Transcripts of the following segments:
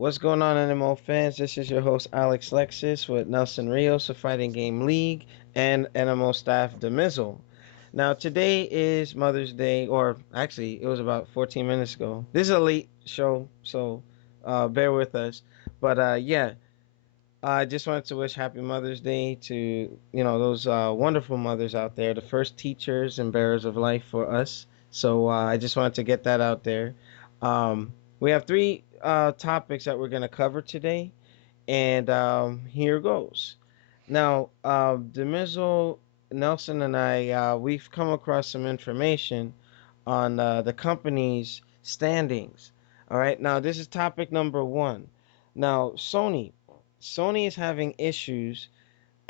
What's going on, nMo fans? This is your host Alex Lexus with Nelson Rios of Fighting Game League and nMo staff Demizzle. Now today is Mother's Day, or actually it was about 14 minutes ago. This is a late show, so bear with us. But I just wanted to wish Happy Mother's Day to those wonderful mothers out there, the first teachers and bearers of life for us. So I just wanted to get that out there. We have three topics that we're going to cover today, and here goes. Now, Demizzle, Nelson, and I, we've come across some information on the company's standings. All right, now this is topic number one. Now, Sony is having issues,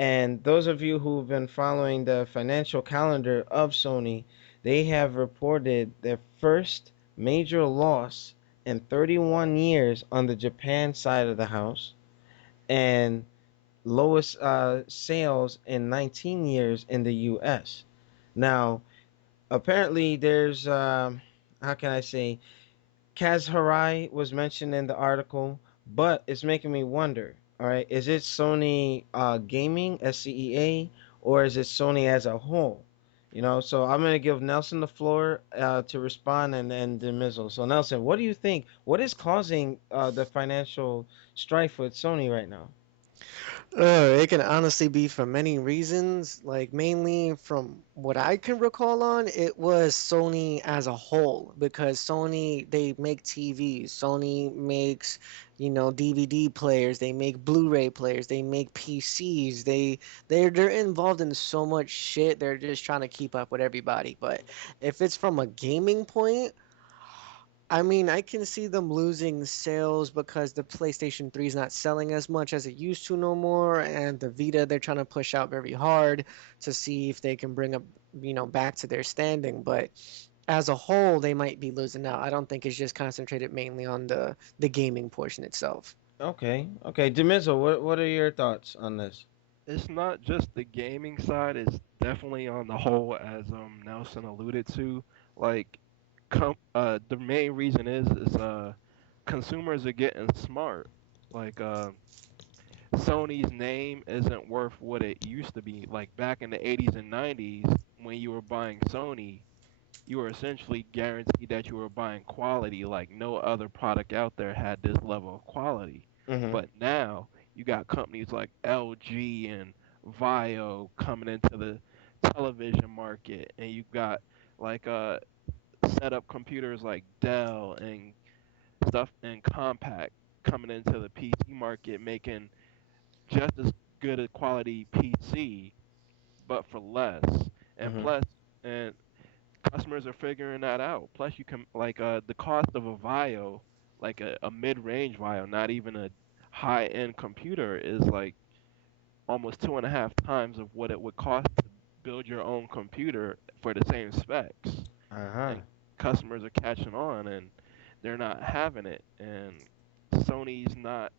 and those of you who've been following the financial calendar of Sony, they have reported their first major loss in 31 years on the Japan side of the house, and lowest sales in 19 years in the U.S. Now, apparently, there's how can I say, Kaz Hirai was mentioned in the article, but it's making me wonder. All right, is it Sony Gaming SCEA or is it Sony as a whole? So I'm gonna give Nelson the floor to respond and the Mizzle. So Nelson, what do you think? What is causing the financial strife with Sony right now? It can honestly be for many reasons. Like mainly from what I can recall on, it was Sony as a whole because Sony they make TVs, Sony makes, DVD players, they make Blu-ray players, they make PCs. They're involved in so much shit. They're just trying to keep up with everybody. But if it's from a gaming point, I mean, I can see them losing sales because the PlayStation 3 is not selling as much as it used to no more, and the Vita they're trying to push out very hard to see if they can bring up, back to their standing. But as a whole, they might be losing out. I don't think it's just concentrated mainly on the gaming portion itself. Okay. Demizzle, what are your thoughts on this? It's not just the gaming side, it's definitely on the whole, as Nelson alluded to. Like, the main reason is consumers are getting smart. Like, Sony's name isn't worth what it used to be. Like back in the 80s and 90s, when you were buying Sony, you were essentially guaranteed that you were buying quality. Like no other product out there had this level of quality. Mm-hmm. But now you got companies like LG and Vio coming into the television market, and you got like setup computers like Dell and stuff and Compact coming into the PC market, making just as good a quality PC, but for less. And Mm-hmm. plus, and customers are figuring that out. Plus, you can like the cost of a Vio, like a mid-range Vio, not even a high-end computer, is like almost 2.5 times of what it would cost to build your own computer for the same specs. Uh-huh. And customers are catching on, and they're not having it. And Sony's not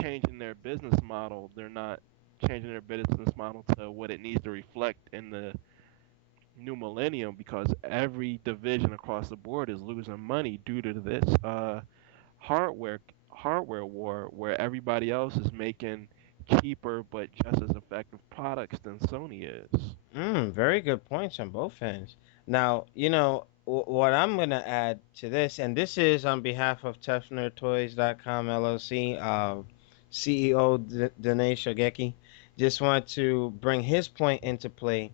changing their business model. They're not changing their business model to what it needs to reflect in the new millennium because every division across the board is losing money due to this hardware hardware war where everybody else is making cheaper but just as effective products than Sony is. Very good points on both ends. Now, what I'm going to add to this, and this is on behalf of TefnerToys.com LLC, CEO Dinesh Shogeki, just want to bring his point into play.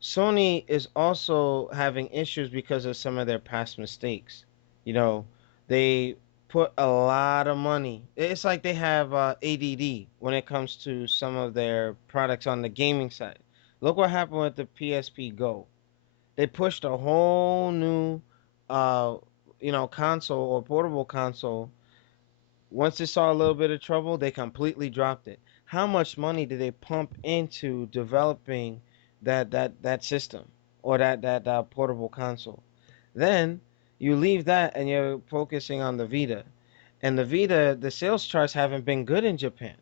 Sony is also having issues because of some of their past mistakes. You know, they put a lot of money. It's like they have ADD when it comes to some of their products on the gaming side. Look what happened with the PSP Go. They pushed a whole new, uh, console or portable console. Once it saw a little bit of trouble, they completely dropped it. How much money did they pump into developing that system or that portable console? Then you leave that and you're focusing on the Vita. And the Vita, the sales charts haven't been good in Japan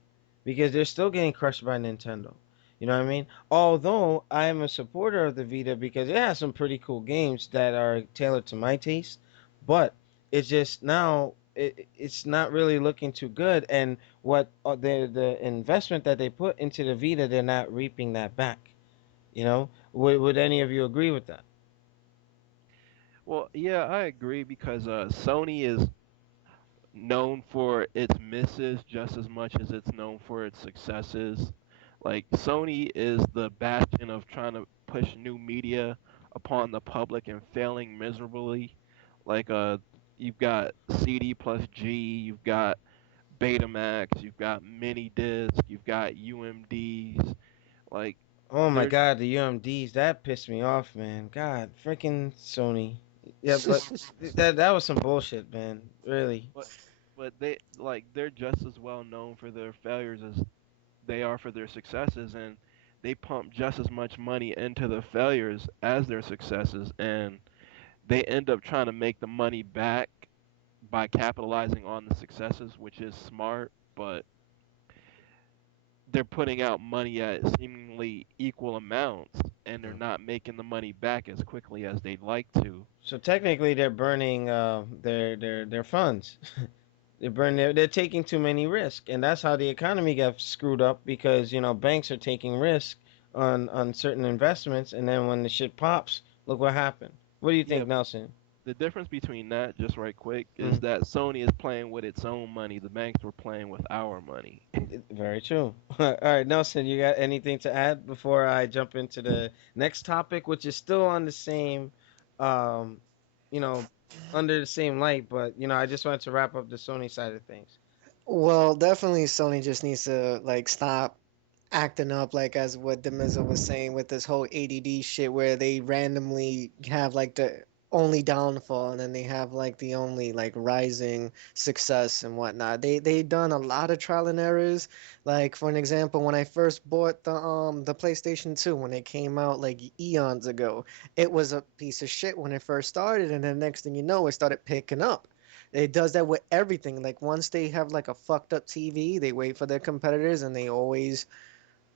because they're still getting crushed by Nintendo. You know what I mean? Although I am a supporter of the Vita because it has some pretty cool games that are tailored to my taste, but it's just now it's not really looking too good. And what the investment that they put into the Vita, they're not reaping that back. Would any of you agree with that? Well, yeah, I agree because Sony is known for its misses just as much as it's known for its successes. Like Sony is the bastion of trying to push new media upon the public and failing miserably. Like you've got CD plus G, you've got Betamax, you've got mini disc, you've got UMDs. Like Oh my they're God, the UMDs that pissed me off, man. God, freaking Sony. Yeah, but that was some bullshit, man. Really. but they're just as well known for their failures as they are for their successes, and they pump just as much money into the failures as their successes, and they end up trying to make the money back by capitalizing on the successes, which is smart, but they're putting out money at seemingly equal amounts and they're not making the money back as quickly as they'd like to. So technically, they're burning their funds. They're taking too many risks, and that's how the economy got screwed up because banks are taking risk on certain investments, and then when the shit pops, look what happened. What do you Yeah, think, Nelson? the difference between that, just right quick, is Mm, that Sony is playing with its own money. The banks were playing with our money. very true. All right, Nelson, you got anything to add before I jump into the next topic, which is still on the same, um, you know, under the same light, but I just wanted to wrap up the Sony side of things. Well, definitely Sony just needs to like stop acting up like as what Demizo was saying with this whole ADD shit where they randomly have like the only downfall and then they have like the only like rising success and whatnot. They done a lot of trial and errors. Like for an example, when I first bought the PlayStation 2 when it came out like eons ago, it was a piece of shit when it first started and then next thing you know it started picking up. It does that with everything. Like once they have like a fucked up TV, they wait for their competitors and they always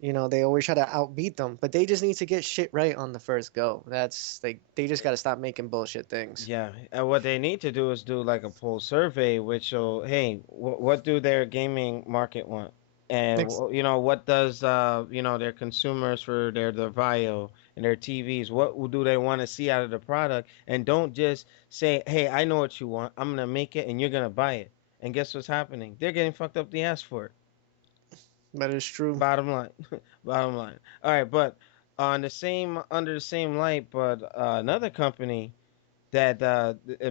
try to outbeat them, but they just need to get shit right on the first go. That's like they just got to stop making bullshit things. Yeah, and what they need to do is do like a poll survey, which will, hey, what do their gaming market want, and Ex- what does their consumers for their Vio and their TVs, what do they want to see out of the product, and don't just say, hey, I know what you want, I'm gonna make it, and you're gonna buy it, and guess what's happening? They're getting fucked up the ass for it. That is true. Bottom line, bottom line. All right, but on the same under the same light, but another company that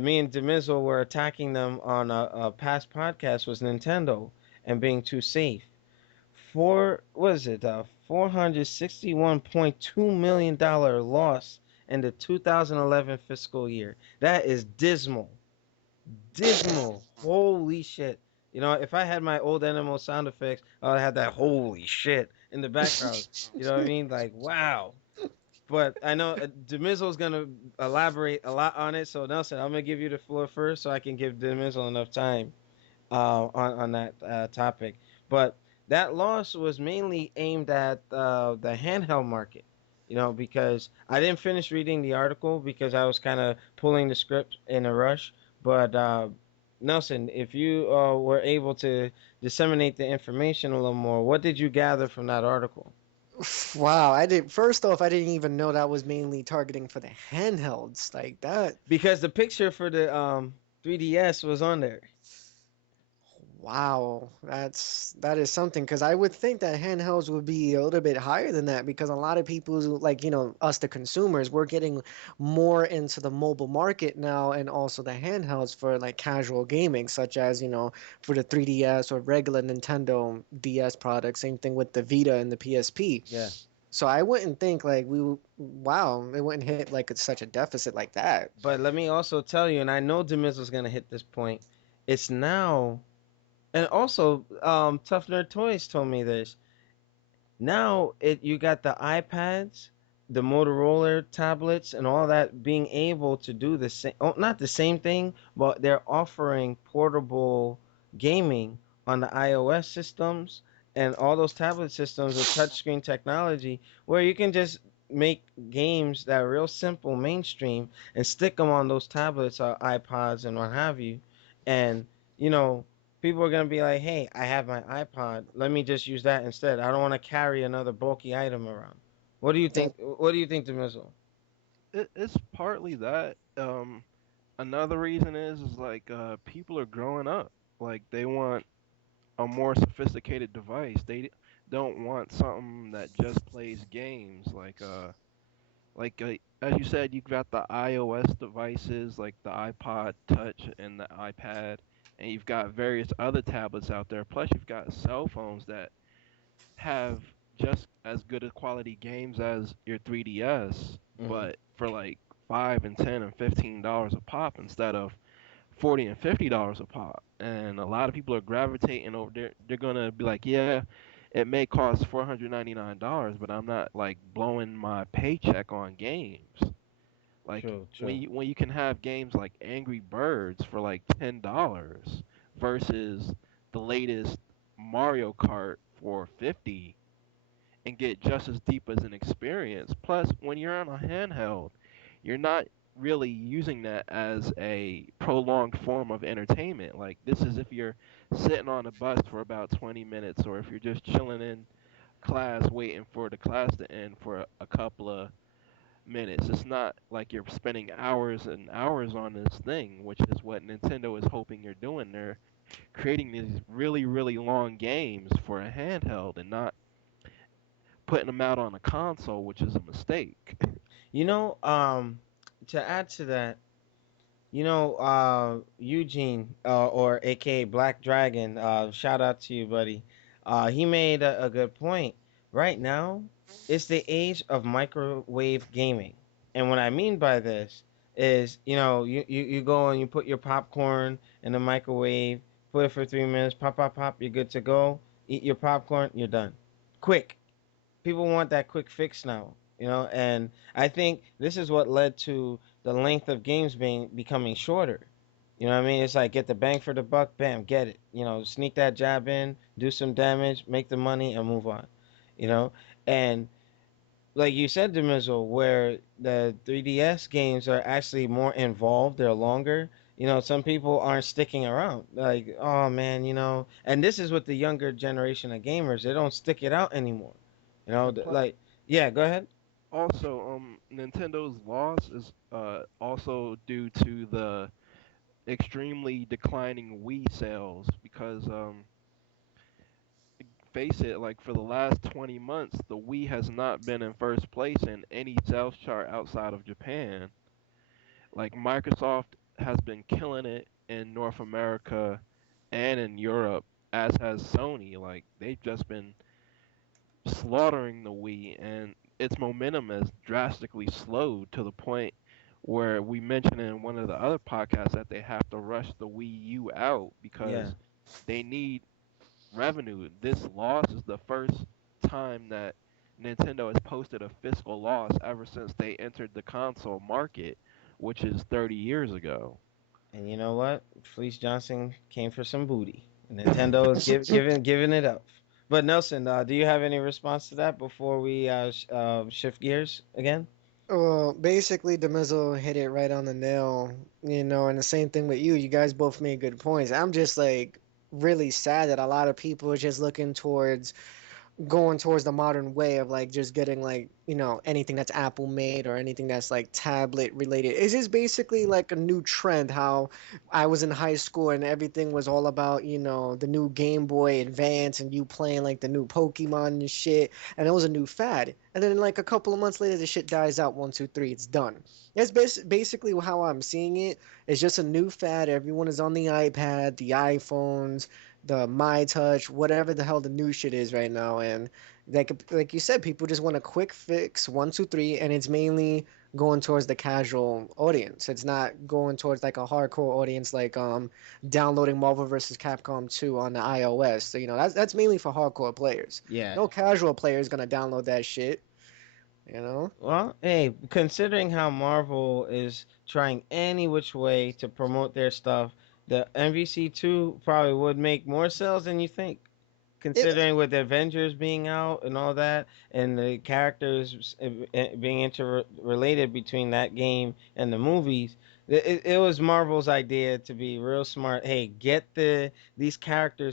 me and Demizel were attacking them on a past podcast was Nintendo and being too safe. For what is it? $461.2 million loss in the 2011 fiscal year. That is dismal, dismal. Holy shit! If I had my old nMo sound effects, I would have that holy shit in the background. You know what I mean? Like wow. But I know Demizel is gonna elaborate a lot on it. So Nelson, I'm gonna give you the floor first, so I can give Demizel enough time on that topic. But that loss was mainly aimed at the handheld market. Because I didn't finish reading the article because I was kind of pulling the script in a rush. But Nelson, if you were able to disseminate the information a little more, what did you gather from that article? Wow, I did. First off, I didn't even know that was mainly targeting for the handhelds like that. Because the picture for the 3DS was on there. Wow, that is something because I would think that handhelds would be a little bit higher than that because a lot of people like us the consumers we're getting more into the mobile market now and also the handhelds for like casual gaming such as for the 3DS or regular Nintendo DS products. Same thing with the Vita and the PSP. Yeah. So I wouldn't think like wow, it wouldn't hit like such a deficit like that. But let me also tell you, and I know Demiz was gonna hit this point. It's now, and also, Tough Nerd Toys told me this. Now you got the iPads, the Motorola tablets, and all that being able to do the same. Oh, not the same thing, but they're offering portable gaming on the iOS systems and all those tablet systems with touchscreen technology, where you can just make games that are real simple, mainstream, and stick them on those tablets or iPods and what have you, and you know, people are gonna be like, hey, I have my iPod. Let me just use that instead. I don't want to carry another bulky item around. What do you That think? What do you think, Demizzle? It's partly that. Another reason is like people are growing up. Like they want a more sophisticated device. They don't want something that just plays games. As you said, you've got the iOS devices like the iPod Touch and the iPad, and you've got various other tablets out there. Plus, you've got cell phones that have just as good a quality games as your 3DS, Hmm. but for like $5 and $10 and $15 a pop instead of $40 and $50 a pop. And a lot of people are gravitating over there. They're gonna be like, yeah, it may cost $499, but I'm not like blowing my paycheck on games. Like True, when true. you can have games like Angry Birds for like $10 versus the latest Mario Kart for 50 and get just as deep as an experience. Plus, when you're on a handheld, you're not really using that as a prolonged form of entertainment. Like this is if you're sitting on a bus for about 20 minutes or if you're just chilling in class waiting for the class to end for a couple of minutes. It's not like you're spending hours and hours on this thing, which is what Nintendo is hoping you're doing. They're creating these really, really long games for a handheld and not putting them out on a console, which is a mistake. You know, to add to that, Eugene, or AKA Black Dragon, shout out to you, buddy. He made a good point. Right now, it's the age of microwave gaming. And what I mean by this is, you go and you put your popcorn in the microwave, put it for 3 minutes, pop, pop, pop, you're good to go. Eat your popcorn, you're done. Quick. People want that quick fix now, and I think this is what led to the length of games being becoming shorter. You know what I mean? It's like get the bang for the buck, bam, get it. Sneak that jab in, do some damage, make the money, and move on. You know, and like you said, Demizzle, where the 3DS games are actually more involved, they're longer. Some people aren't sticking around. Like, oh man, and this is with the younger generation of gamers. They don't stick it out anymore. And plus, Like, yeah, go ahead. also, Nintendo's loss is also due to the extremely declining Wii sales because face it, like for the last 20 months, the Wii has not been in first place in any sales chart outside of Japan. Like Microsoft has been killing it in North America and in Europe, as has Sony. Like they've just been slaughtering the Wii, and its momentum has drastically slowed to the point where we mentioned in one of the other podcasts that they have to rush the Wii U out Yeah. because they need revenue. This loss is the first time that Nintendo has posted a fiscal loss ever since they entered the console market, which is 30 years ago. And you know what? Felice Johnson came for some booty. Nintendo is giving it up. But Nelson, do you have any response to that before we shift gears again? Well, basically, Demizzle hit it right on the nail, and the same thing with you. You guys both made good points. I'm just like really sad that a lot of people are just looking towards going towards the modern way of like just getting like anything that's Apple made or anything that's like tablet related. It's just basically like a new trend. How I was in high school and everything was all about the new Game Boy Advance and you playing like the new Pokemon and shit, and it was a new fad. And then like a couple of months later, the shit dies out. One, two, three, it's done. That's basically how I'm seeing it. It's just a new fad. Everyone is on the iPad, the iPhones, the My Touch, whatever the hell the new shit is right now. And like you said, people just want a quick fix, one, two, three, and it's mainly going towards the casual audience. It's not going towards like a hardcore audience like downloading Marvel vs. Capcom 2 on the iOS. So that's mainly for hardcore players. Yeah. No casual player is gonna download that shit. You know? Well, hey, considering how Marvel is trying any which way to promote their stuff, the MVC2 probably would make more sales than you think. It, Considering with the Avengers being out and all that, and the characters being interrelated between that game and the movies, It was Marvel's idea to be real smart. Hey, get these characters